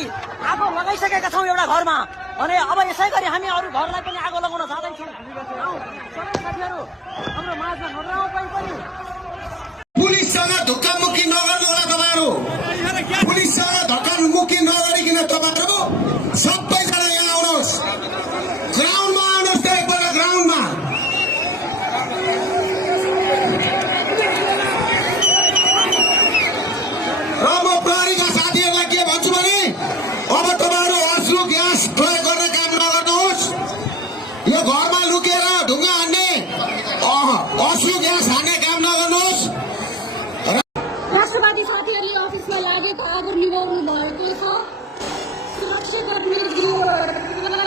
गरी आगो लगाइसकेका छौँ एउटा घरमा भने अब यसै गरी हामी अरू घरलाई पनि आगो लगाउन जाँदैछौँ। साथीहरू हाम्रो माझमा नराउ पनि पुलिससँग धक्कामुक्की नगर्नु होला तपाईहरु। पुलिससँग धक्कामुक्की नगरिकन तपाईहरु सबैजना यहाँ आउनुहोस्, ग्राउन्डमा आउनुहोस्। त एकपल्ट ग्राउन्डमा र म प्रहरीका साथीहरूलाई के भन्छु भने अब तपाईहरु अश्रु ग्यास प्रयोग गर्ने काम नगर्नुहोस्। यो घरमा लुकेर ढुङ्गा हान्ने अश्रु ग्यास हान्ने काम नगर्नुहोस्। राष्ट्रवादी साथीहरूले अफिसमा लागेको आगो निभाउनु भएको छ। सुरक्षाकर्मीहरू अफिसमा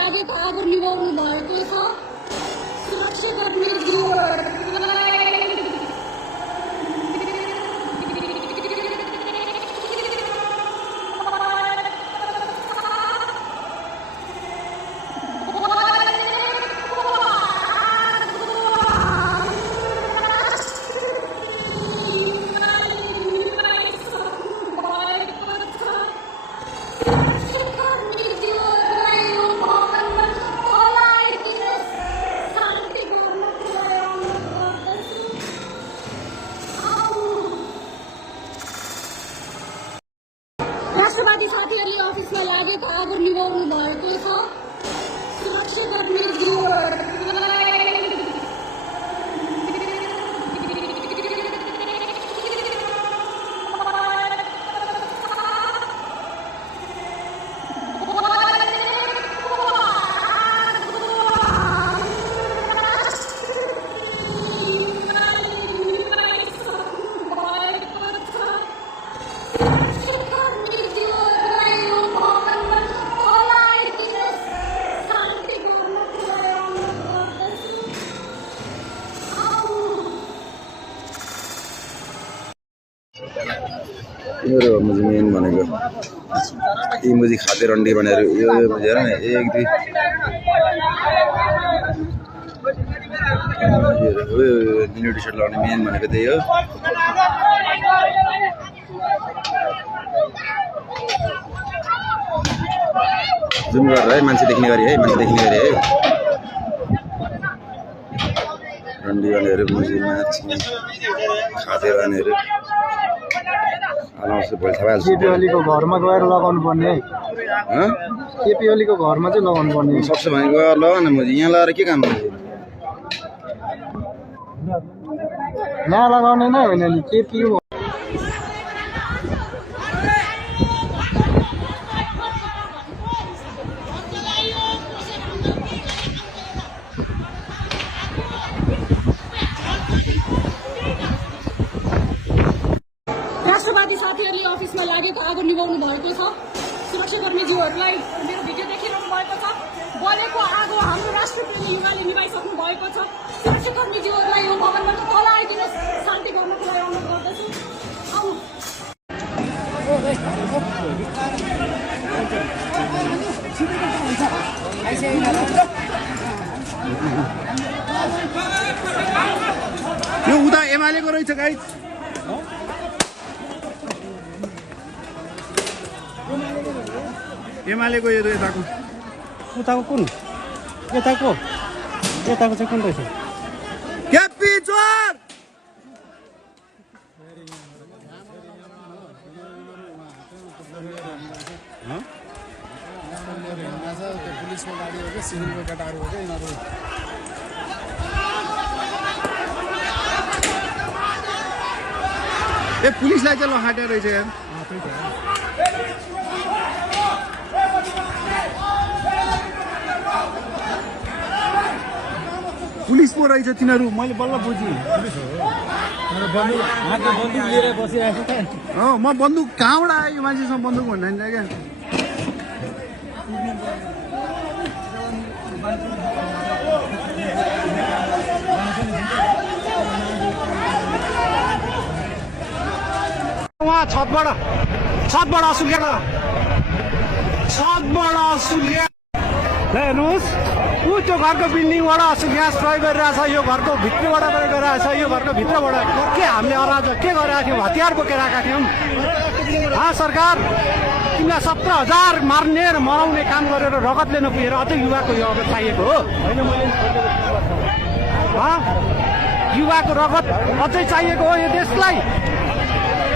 लागेको आगो निभाउनु भएको छ। सुरक्षाकर्मीहरू राष्ट्रवादी साथीहरूले अफिसमा लागेको आगो निभाउनु भएको छ। सुरक्षाकर्मीहरू यो मुझे मेन भनेको यी मुझे खाते रन्डी भनेर यो मुझे हेर न 1 2 न्यू टी शर्ट लगाउने मेन भनेको त्यही हो। जुम गरेर है मान्छे देख्ने गरी है रन्डी भनेर मुझे म्याच खाते भनेर केपी ओलीको घरमा गएर लगाउनु पर्ने है। केपी ओलीको घरमा चाहिँ लगाउनु पर्ने सक्छ भने गएर लगाउन म यहाँ लगाएर के काम गर्छु। यहाँ लगाउने नै होइन नि केपी राष्ट्रवादी साथीहरूले अफिसमा लागेको आगो निभाउनु भएको छ। सुरक्षाकर्मीज्यूहरूलाई मेरो भिडियो देखिरहनु भएको छ। राष्ट्रप्रेमी युवाले निभाइसक्नु भएको छ। सुरक्षाकर्मीज्यूहरूलाई यो भवनबाट तल आइदिनुहोस्, शान्ति गर्नको लागि अनुरोध गर्दछु। आउनु। यो उता एमालेको रहेछ गाइस। एमालेको यो यताको उताको कुन यताको चाहिँ कुन रहेछ? क्यापी चोर पुलिसको गाडी हो कि सिभिलको केटाहरू हो कि यिनीहरू ए पुलिसलाई चाहिँ लखाटे रहेछ यार। पुलिस पो रहेछ तिनीहरू, मैले बल्ल बुझेँ। बन्दुक लिएर बसिरहेको थिएँ। म बन्दुक कहाँबाट आयो यो मान्छेसँग बन्दुक भन्दैन क्या। उहाँ छतबाट असुल्केर हेर्नुहोस्, ऊ त्यो घरको बिल्डिङबाट असु ग्यास प्रयोग गरिरहेछ, यो घरको भित्रबाट प्रयोग गरिरहेछ, यो घरको भित्रबाट के हामीले अराजक के गरिरहेको थियौँ? हतियार बोकेर आएका थियौँ। सरकार तिमीलाई 17,000 मार्ने र मराउने काम गरेर रगतले नपुगेर अझै युवाको यो अब चाहिएको हो होइन? युवाको रगत अझै चाहिएको हो यो देशलाई।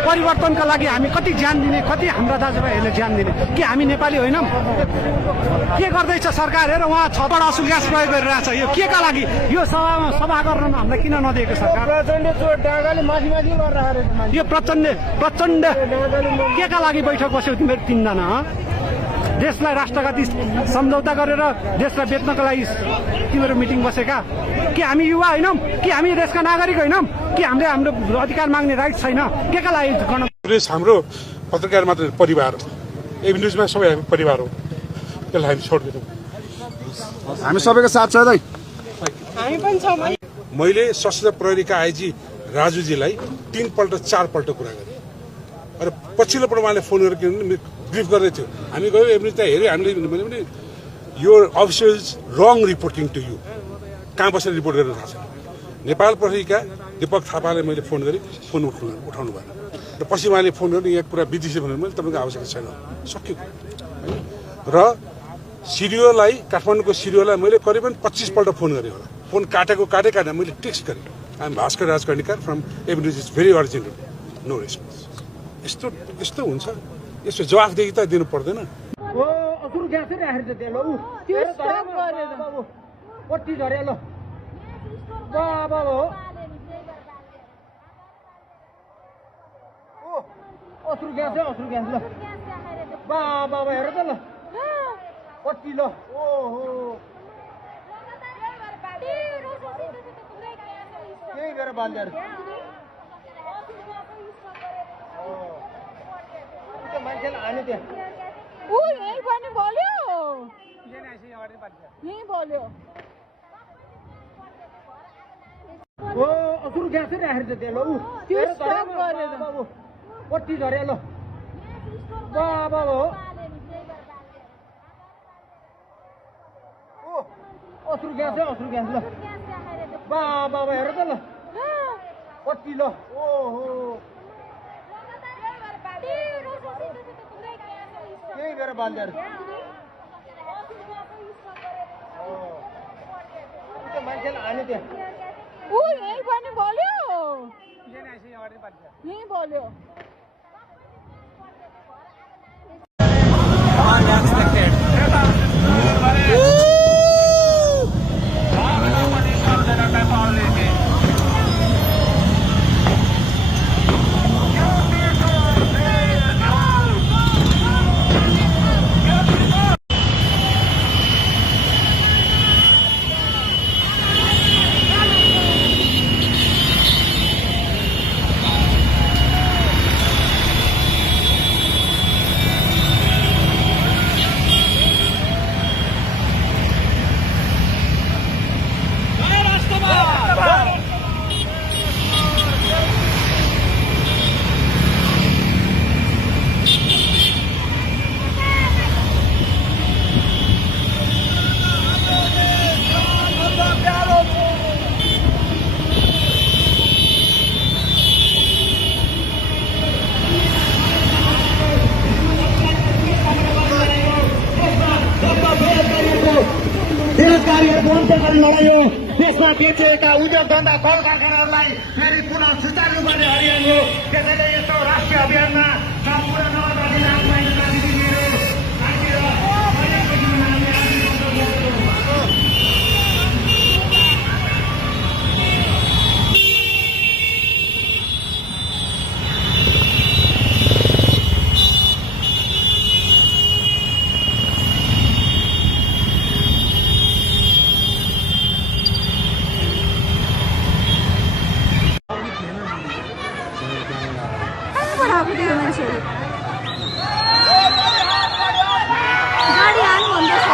परिवर्तनका लागि हामी कति ज्यान दिने, कति हाम्रा दाजुभाइहरूले ज्यान दिने, के हामी नेपाली होइनौँ? के गर्दैछ सरकार? हेर उहाँ छबाट असु ग्यास प्रयोग गरिरहेछ, यो के का लागि? यो सभा गर्न हामीलाई किन नदिएको सरकार? यो प्रचण्ड के का लागि बैठक बस्यो तिमीहरू तिनजना? देशलाई राष्ट्रघाती सम्झौता गरेर देशलाई बेच्नको लागि तिमीहरू मिटिङ बसेका? के हामी युवा होइनौँ? कि हामी देशका नागरिक होइनौँ? कि हामीले हाम्रो अधिकार माग्ने राइट छैन? के का लागि गर्न? हाम्रो पत्रकार मात्र परिवार हो, एबी न्युजमा सबै हामी परिवार हो, त्यसलाई हामी छोड्दैनौँ। हामी सबैको साथ छ है। हामी पनि छौँ। मैले सशस्त्र प्रहरीका आइजी राजुजीलाई 3 पल्ट 4 पल्ट कुरा गरेँ। र पछिल्लो पल्ट उहाँले फोन गरेर ब्रिफ गर्दै थियो। हामी गयो एभ्री त्यहाँ हेऱ्यो, हामीले भने यो अफिसियल्स रङ रिपोर्टिङ टु यु, कहाँ बसेर रिपोर्ट गरेर थाहा छैन। नेपाल प्रहरीका दीपक थापालाई मैले फोन गरेँ, फोन उठाउनु भएन। र पछि उहाँले फोन गरेर यहाँ कुरा बितिसे भनेर मैले तपाईँको आवश्यकता छैन, सक्यो। र सिडिओलाई, काठमाडौँको सिडिओलाई मैले करिबन 25 पल्ट फोन गरेँ होला। फोन काटेर मैले टेक्स्ट गरेँ, I am Bhaskar Raj Karnikar from AB news, is very urgent, no response. यस्तो हुन्छ, यसको जवाफदेही त दिनु पर्दैन। हेर त ल कति ल त्यही भएर बाल्दार मान्छेलाई हान्यो त्यहाँ। यही पनि बोल्यो, यही बोल्यो। असुर ग्यास राखेर त्यहाँ ल कति झरे ल बाबा हो असुर ग्यास ल बाबा हेर त ल कति ल त्यही भएर बाल्दार मान्छेलाई हान्यो त्यहाँ। यही पनि बोल्यो, यही बोल्यो। देशमा बेरोजगारीहरूको अन्त्य गर्ने लडाइँ हो। देशमा बेचिएका उद्योग धन्दा कल कारखानाहरूलाई फेरि पुनः सुचारू गर्ने अभियान हो। त्यसैले यस्तो राष्ट्रिय अभियानमा सम्पूर्ण नगरवासी राजनैतिक दिदीबहिनीहरू साथीहरू हरेक किसिममा हामी गाडी हाल्नु भन्दैछ।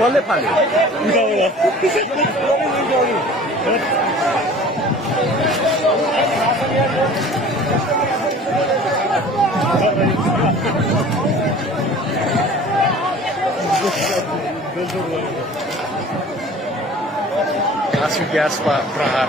कसले फाल्यो आँसु ग्यासमा प्रहार